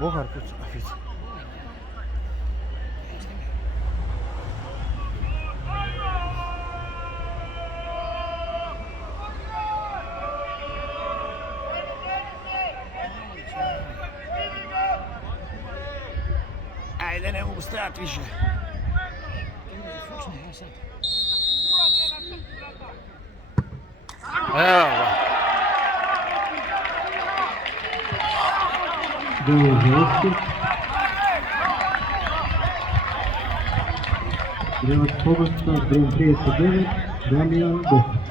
Bohar kuća, vidi. Ajde, ne mogu stajati više. Evo ga. Prijevoz Pogošta, broj 39, Damijan Bohar.